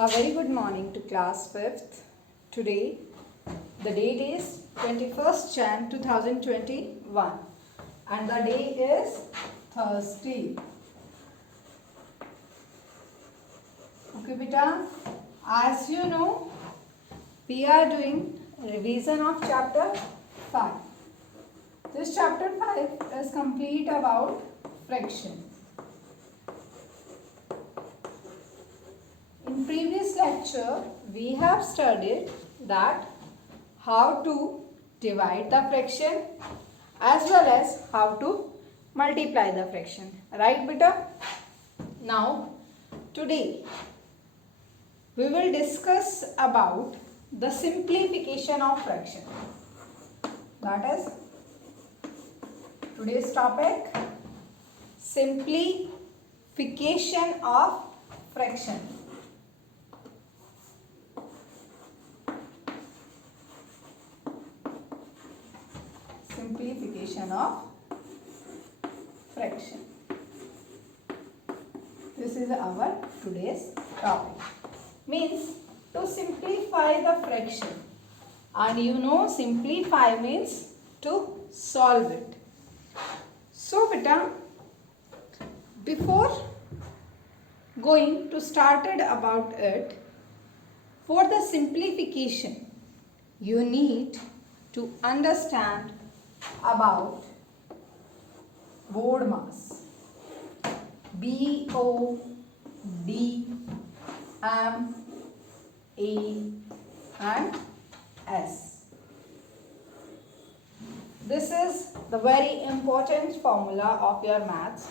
A very good morning to class 5th. Today the date is 21st Jan 2021 and the day is Thursday. Okay beta, as you know we are doing revision of chapter 5. This chapter 5 is complete about fraction. In previous lecture, we have studied that how to divide the fraction as well as how to multiply the fraction. Right, beta? Now, today we will discuss about the simplification of fraction. That is today's topic, simplification of fraction. Simplification of fraction. This is our today's topic. Means to simplify the fraction. And you know simplify means to solve it. So beta, before going to started about it, for the simplification you need to understand about board mass. B-O-D-M-A and S. This is the very important formula of your maths,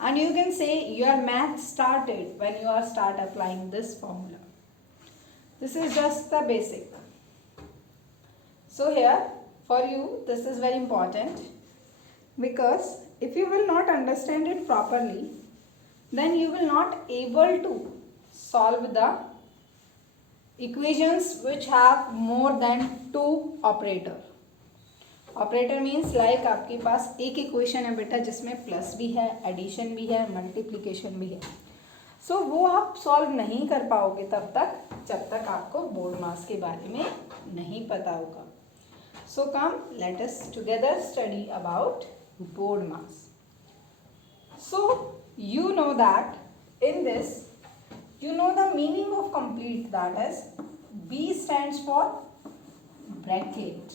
and you can say your math started when you are start applying this formula. This is just the basic. So here for you this is very important, because if you will not understand it properly, then you will not able to solve the equations which have more than two operator. Operator means like आपके पास एक equation है बेटा जिसमें plus भी है, addition भी है, multiplication भी है. सो वो आप सॉल्व नहीं कर पाओगे तब तक जब तक आपको बोर्ड मास के बारे में नहीं पता होगा. So come, let us together study about board mass. So you know that in this, you know the meaning of complete, that is B stands for bracket.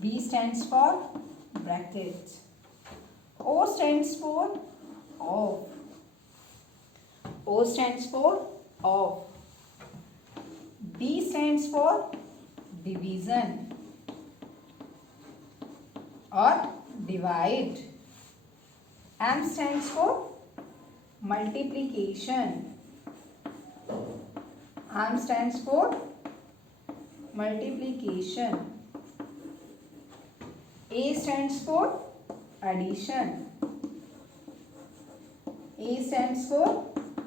B stands for bracket. O stands for of. O stands for of. D stands for division or divide. M stands for multiplication. M stands for multiplication. A stands for addition. A stands for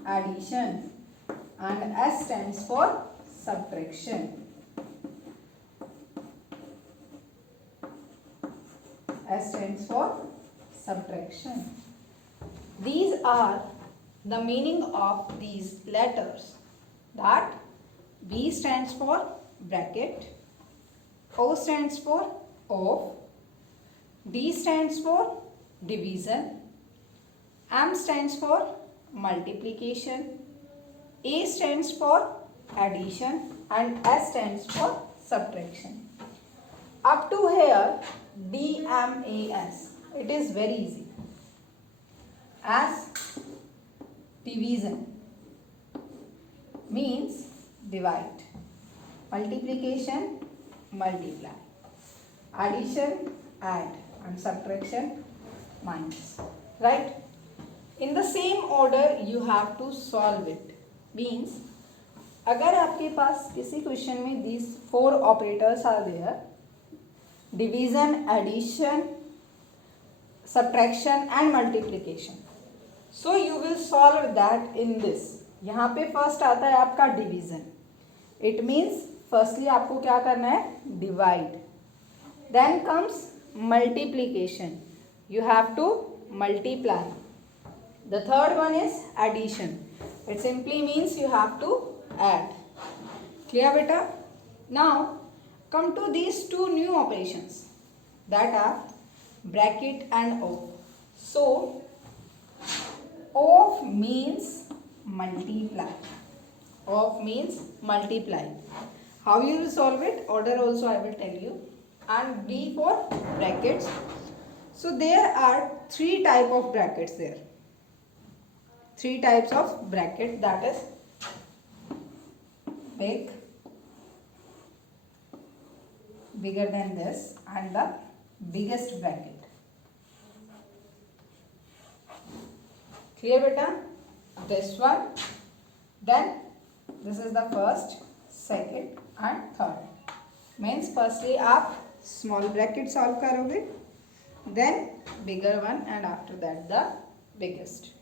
addition. And S stands for subtraction. S stands for subtraction. These are the meaning of these letters. That B stands for bracket, O stands for of, D stands for division, M stands for multiplication, A stands for addition, and S stands for subtraction. Up to here DMAS, it is very easy. As division means divide, multiplication multiply, addition add, and subtraction minus. Right? In the same order you have to solve it. Means अगर आपके पास किसी question में these four operators are there, division, addition, subtraction and multiplication, so you will solve that in this. यहाँ पे first आता है आपका division. It means firstly आपको क्या करना है, divide. Then comes multiplication, you have to multiply. The third one is addition. It simply means you have to add. Clear beta? Now come to these two new operations, that are bracket and off. So off means multiply. Off means multiply. How you will solve it? Order also I will tell you. And B for brackets. So there are three type of brackets there. Three types of bracket, that is big, bigger than this, and the biggest bracket. Clear beta? This one, then this is the first, second and third. Means firstly आप small bracket solve करोगे, then bigger one, and after that the biggest.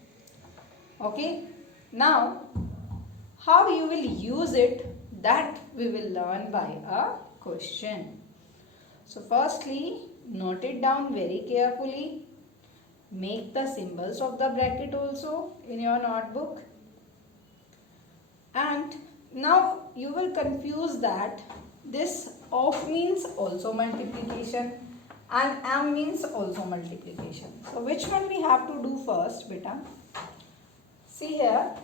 Okay. Now how you will use it, that we will learn by a question. So firstly, note it down very carefully. Make the symbols of the bracket also in your notebook. And now you will confuse that this off means also multiplication and M means also multiplication. So which one we have to do first, beta? See here,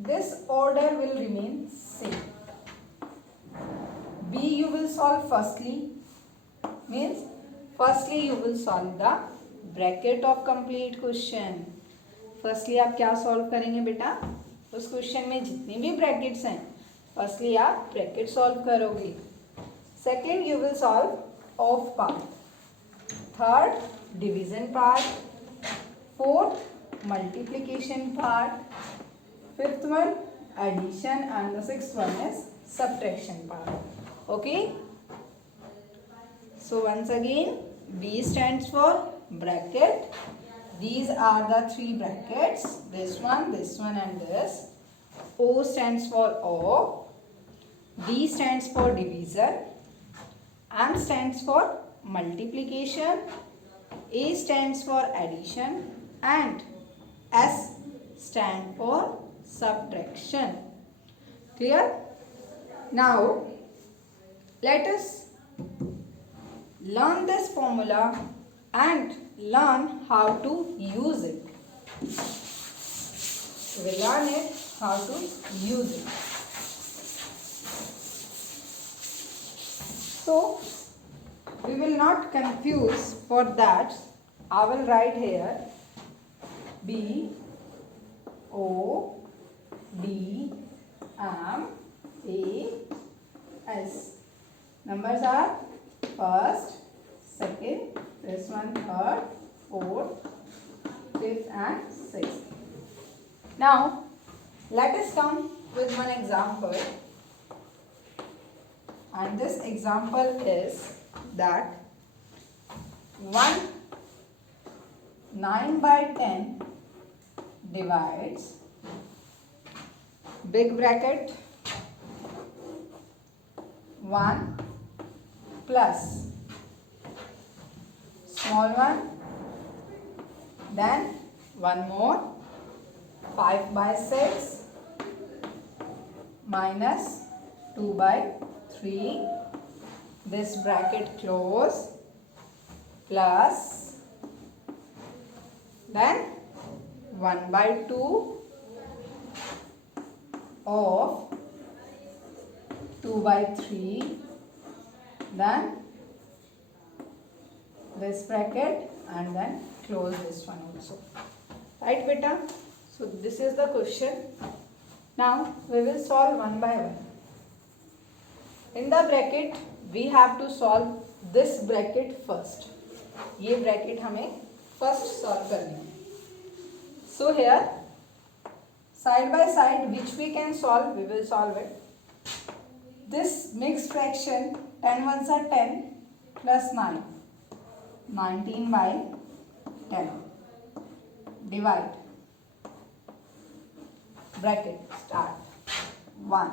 this order will remain same. B you will solve firstly, means firstly you will solve the bracket of complete question. Firstly आप क्या solve करेंगे बेटा? उस question में जितने भी brackets हैं firstly आप ब्रैकेट सॉल्व करोगे. Second you will solve of part, third division part, fourth multiplication part, fifth one addition and the sixth one is subtraction part. Okay, so once again B stands for bracket. These are the three brackets, this one and this. O stands for off, D stands for division, M stands for multiplication, A stands for addition and S stands for subtraction. Clear? Now let us learn this formula and learn how to use it. We will learn it how to use it. So we will not confuse, for that I will write here B O D M A S. Numbers are first, second, this one third, fourth, fifth and sixth. Now let us come with one example, and this example is that 9/10 divides big bracket 1 plus small one, then one more 5/6 minus 2/3, this bracket close, plus then 1/2 of 2/3, then this bracket and then close this one also. Right beta? So this is the question. Now we will solve one by one. In the bracket we have to solve this bracket first. ये bracket हमें first solve करनी है. So here side by side which we can solve, we will solve it. This mixed fraction 10 ones are 10 plus 9, 19/10. Divide. Bracket start 1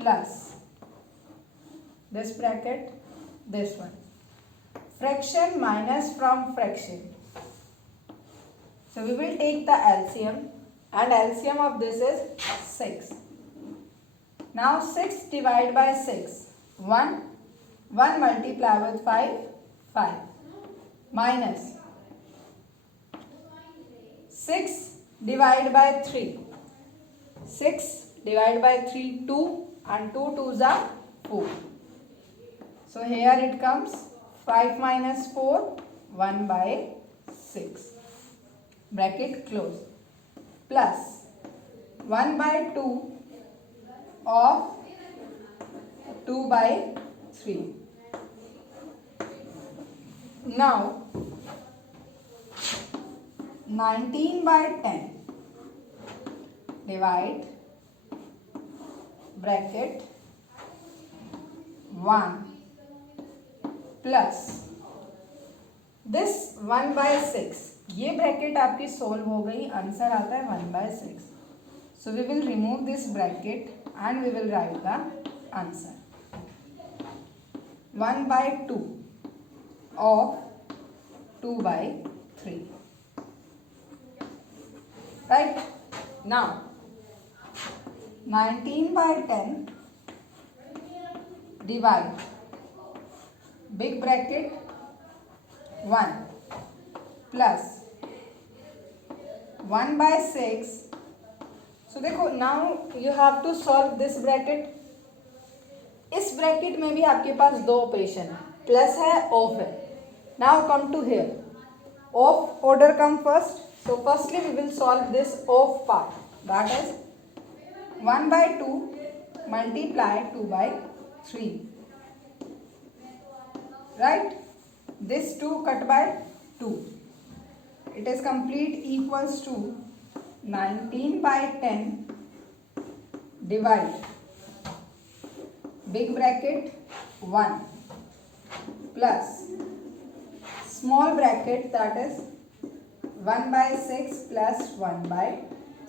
plus this bracket, this one. Fraction minus from fraction. So we will take the LCM and LCM of this is 6. Now 6 divided by 6, 1, 1 multiply with 5, 5, minus 6 divided by 3, 6 divided by 3, 2, and 2 2s are 4. So here it comes 5 minus 4, 1 by 6, bracket close, plus 1 by 2 of 2 by 3. Now 19 by 10 divide bracket 1 plus this 1 by 6. ये bracket आपकी solve हो गई, answer आता है 1 by 6. So we will remove this bracket and we will write the answer. 1 by 2 of 2 by 3. Right? Now 19 by 10 divide big bracket 1 plus 1 by 6. So देखो now you have to solve this bracket. इस bracket में भी आपके पास दो operation है, plus है of है. Now come to here, of order come first. So firstly we will solve this off part, that is 1 by 2 multiply 2 by 3. Right? This 2 cut by 2. It is complete equals to 19 by 10 divide big bracket 1 plus small bracket, that is 1 by 6 plus 1 by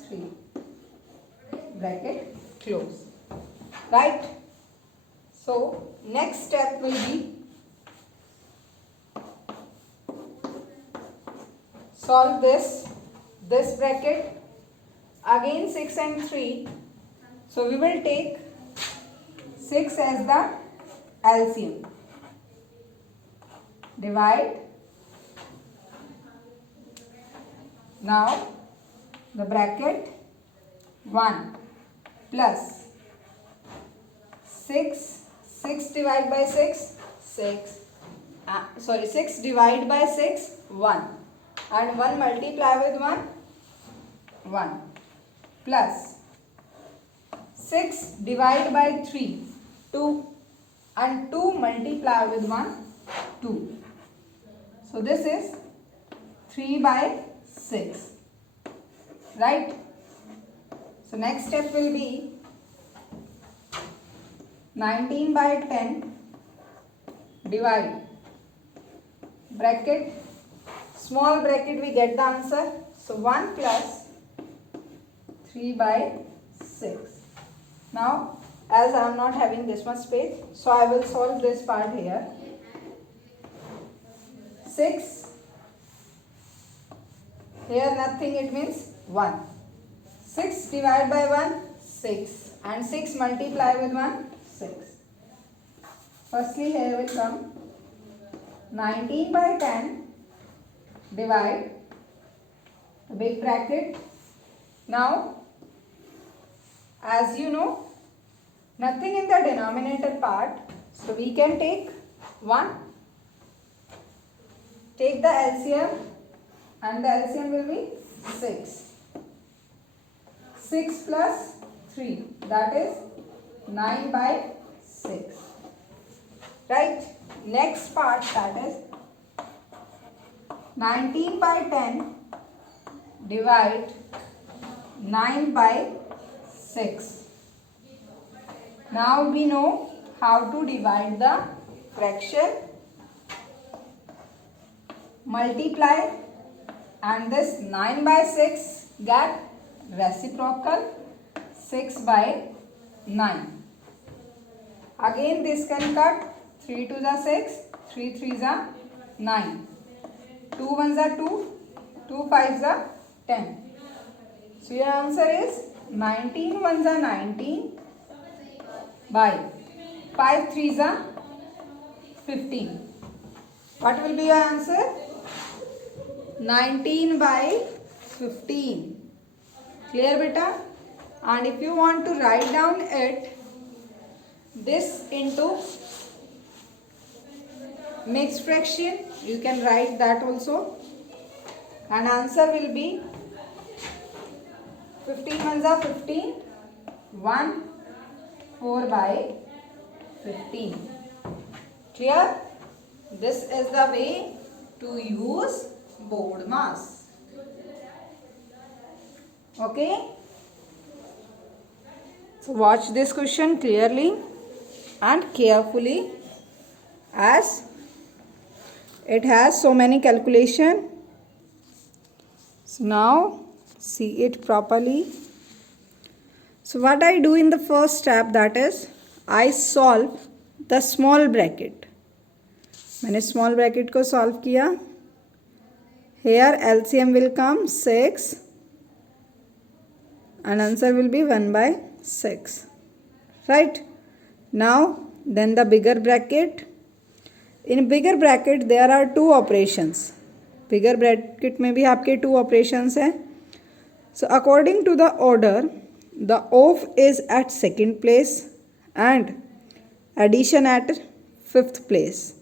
3, bracket close. Right? So next step will be solve this bracket, again 6 and 3. So we will take 6 as the LCM. Divide. Now the bracket 1 plus 6 divided by 6, 6 divided by 6, 1, and 1 multiply with 1, 1, plus 6 divided by 3, 2, and 2 multiply with 1, 2. So this is 3 by 6. Right? So next step will be 19 by 10 divide bracket, small bracket, we get the answer. So 1 plus 3 by 6. Now as I am not having this much space, so I will solve this part here. 6, here nothing, it means 1. 6 divided by 1, 6, and 6 multiply with 1, 6. Firstly here will come 19 by 10 divide the big bracket. Now as you know, nothing in the denominator part, so we can take 1, take the LCM, and the LCM will be 6. 6 plus 3, that is 9 by 6. Right? Next part, that is 19 by 10 divide 9 by 6. Now we know how to divide the fraction. Multiply, and this 9 by 6 get reciprocal, 6 by 9. Again this can cut, 3 2s are 6, 3 3s are 9, 2 1s are 2, 2 5s are 10. So your answer is 19 ones are 19 by 5 threes are 15. What will be your answer? 19 by 15. Clear beta? And if you want to write down it, this into mixed fraction, you can write that also. And answer will be 15 ones are 15. 1 4 by 15. Clear? This is the way to use board mass. Okay? So watch this question clearly and carefully, as it has so many calculation. So now see it properly. So what I do in the first step, that is I solve the small bracket. मैंने small bracket को solve किया. Here LCM will come 6 and answer will be 1 by 6. Right? Now then the bigger bracket. In bigger bracket there are two operations. Bigger bracket में भी आपके two operations हैं. So according to the order, the off is at second place and addition at fifth place.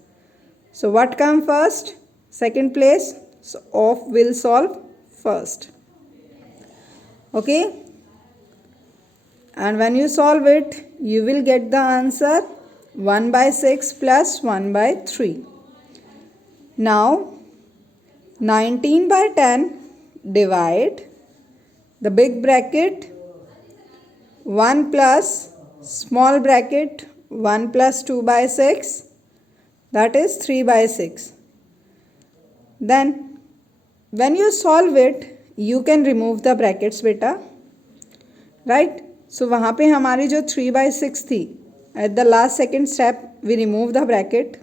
So what come first? Second place. So off will solve first. Okay? And when you solve it, you will get the answer 1 by 6 plus 1 by 3. Now 19 by 10 divide the big bracket 1 plus small bracket 1 plus 2 by 6, that is 3 by 6. Then when you solve it, you can remove the brackets beta. Right? So वहाँ पे हमारी जो 3 by 6 थी, at the last second step we remove the bracket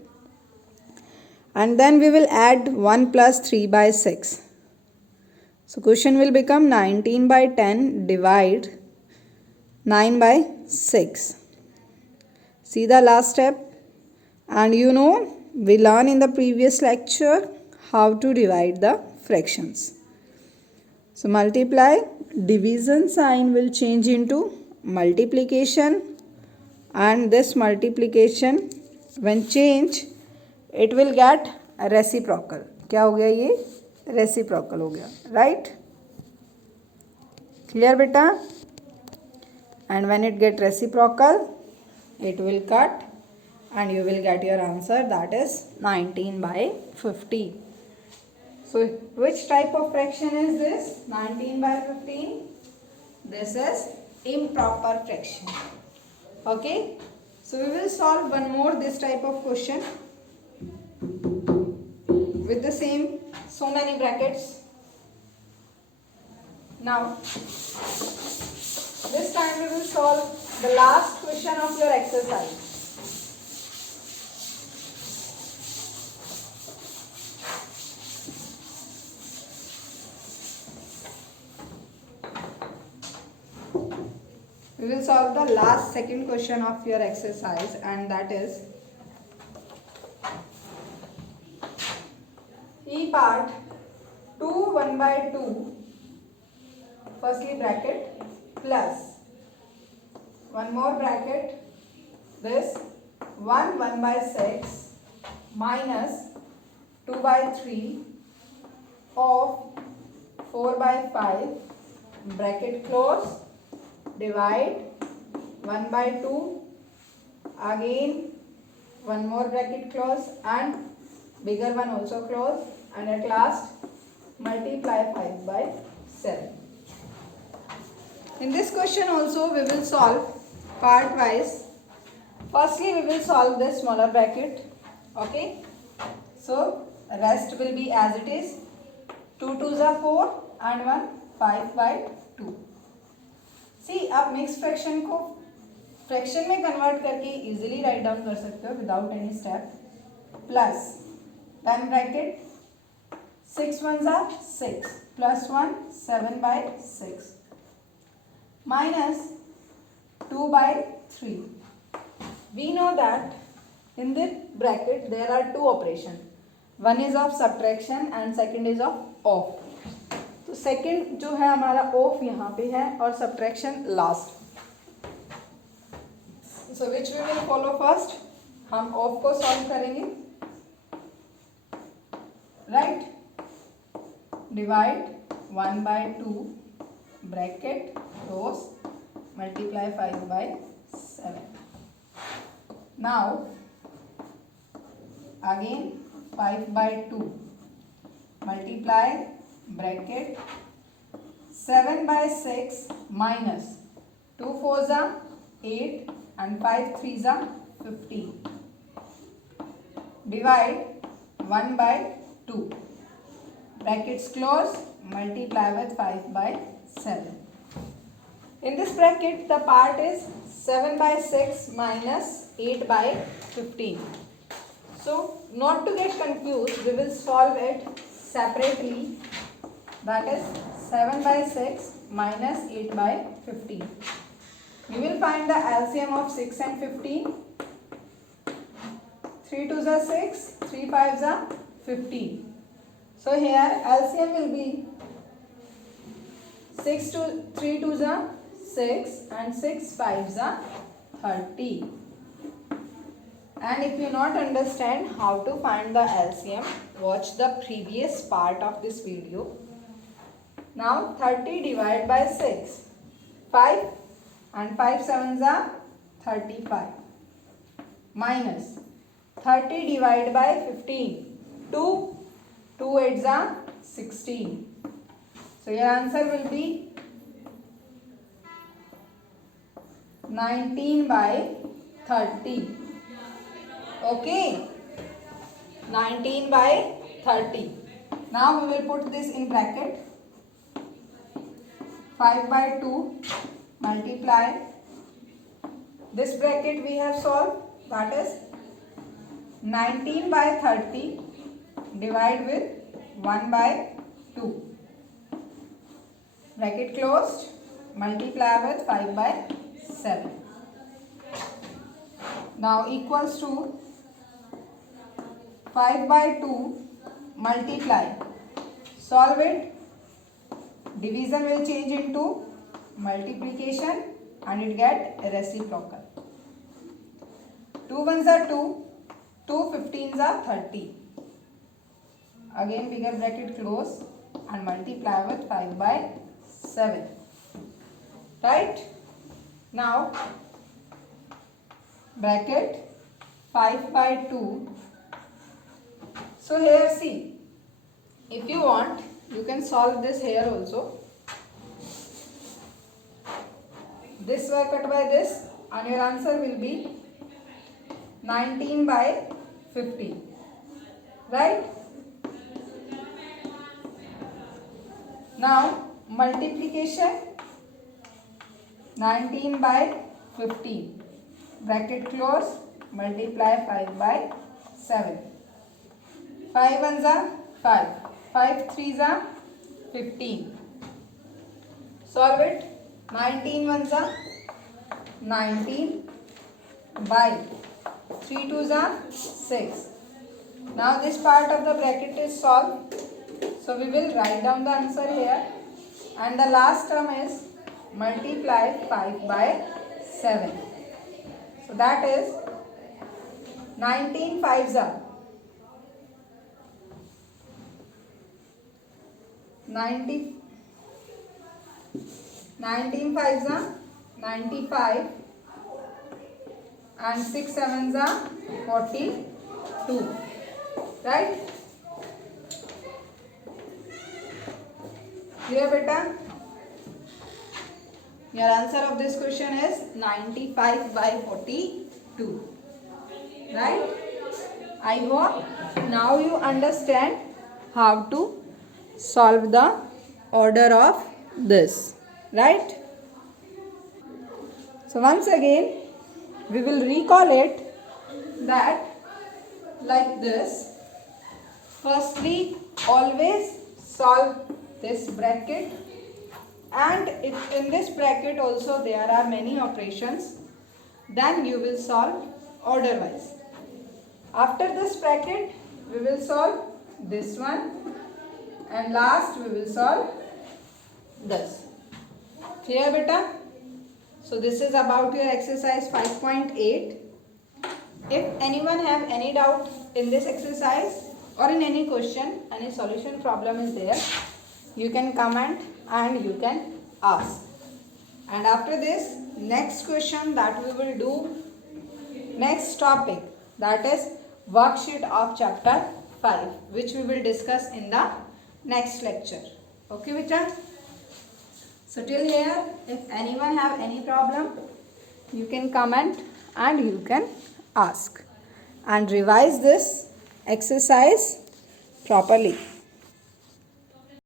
and then we will add 1 plus 3 by 6. So question will become 19 by 10 divide 9 by 6. See the last step, and you know we learned in the previous lecture how to divide the fractions. So multiply, division sign will change into multiplication, and this multiplication when change it will get reciprocal. क्या हो गया ये? Reciprocal हो गया. Right? Clear beta? And when it get reciprocal, it will cut and you will get your answer, that is 19 by 50. So which type of fraction is this? 19 by 15. This is improper fraction. Okay. So we will solve one more this type of question with the same so many brackets. Now this time we will solve the last question of your exercise. We will solve the last second question of your exercise, and that is E part 2 1 by 2, firstly bracket, plus one more bracket, this 1 1 by 6 minus 2 by 3 of 4 by 5, bracket close, divide 1 by 2, again one more bracket close and bigger one also close, and at last multiply 5 by 7. In this question also we will solve part wise. Firstly we will solve this smaller bracket. Okay. So rest will be as it is. 2 2s are 4 and 1 5 by 2. See, आप mix fraction को fraction में convert करके easily write down कर सकते हो without any step. Plus then bracket 6 1s are 6 plus 1 7 by 6 minus 2 by 3. We know that in this bracket there are two operations. One is of subtraction and second is of off. तो second जो है हमारा of यहाँ पे है और subtraction last. So which we will follow first. हम of को सॉल्व करेंगे. Right. Divide 1 by 2 bracket close multiply 5 by 7. Now again 5 by 2 multiply bracket 7 by 6 minus 2 4s are 8 and 5 3s are 15. Divide 1 by 2 brackets close multiply with 5 by 7. In this bracket the part is 7 by 6 minus 8 by 15. So not to get confused, we will solve it separately. That is 7 by 6 minus 8 by 15. We will find the LCM of 6 and 15. 3 2s are 6, 3 5s are 15. So here LCM will be 3 2s are 6 and 6 5s are 30. And if you not understand how to find the LCM, watch the previous part of this video. Now 30 divided by 6, 5 and 5 7s are 35 minus 30 divided by 15, 2, 2 8s are 16. So your answer will be 19 by 30. Okay, 19 by 30. Now we will put this in bracket. 5 by 2 multiply. This bracket we have solved. That is 19 by 30 divide with 1 by 2. Bracket closed. Multiply with 5 by 7. Now equals to 5 by 2 multiply. Solve it. Division will change into multiplication and it get reciprocal. 2 1s are 2, 2 15s are 30. Again bigger bracket close and multiply with 5 by 7. Right? Now bracket 5 by 2. So here see, if you want you can solve this here also. This were cut by this and your answer will be 19 by 50. Right? Now multiplication 19 by 15. Bracket close, multiply 5 by 7. 5 1s are 5, 5 3s are 15. Solve it. 19 1s are 19 by 3 2s are 6. Now this part of the bracket is solved. So we will write down the answer here. And the last term is multiply 5 by 7. So that is 19 5s are 19 5s are 95 and 6 7s are 42. Right? Clear beta? Your answer of this question is 95 by 42. Right? I hope now you understand how to solve the order of this. Right? So once again we will recall it that like this. Firstly, always solve this bracket and in this bracket also there are many operations. Then you will solve order wise. After this bracket we will solve this one, and last we will solve this. Clear beta? So this is about your exercise 5.8. If anyone have any doubt in this exercise or in any question, any solution problem is there, you can comment and you can ask. And after this, next question that we will do, next topic, that is worksheet of chapter 5, which we will discuss in the next lecture. Okay, beta? So till here, if anyone have any problem, you can comment and you can ask and revise this exercise properly.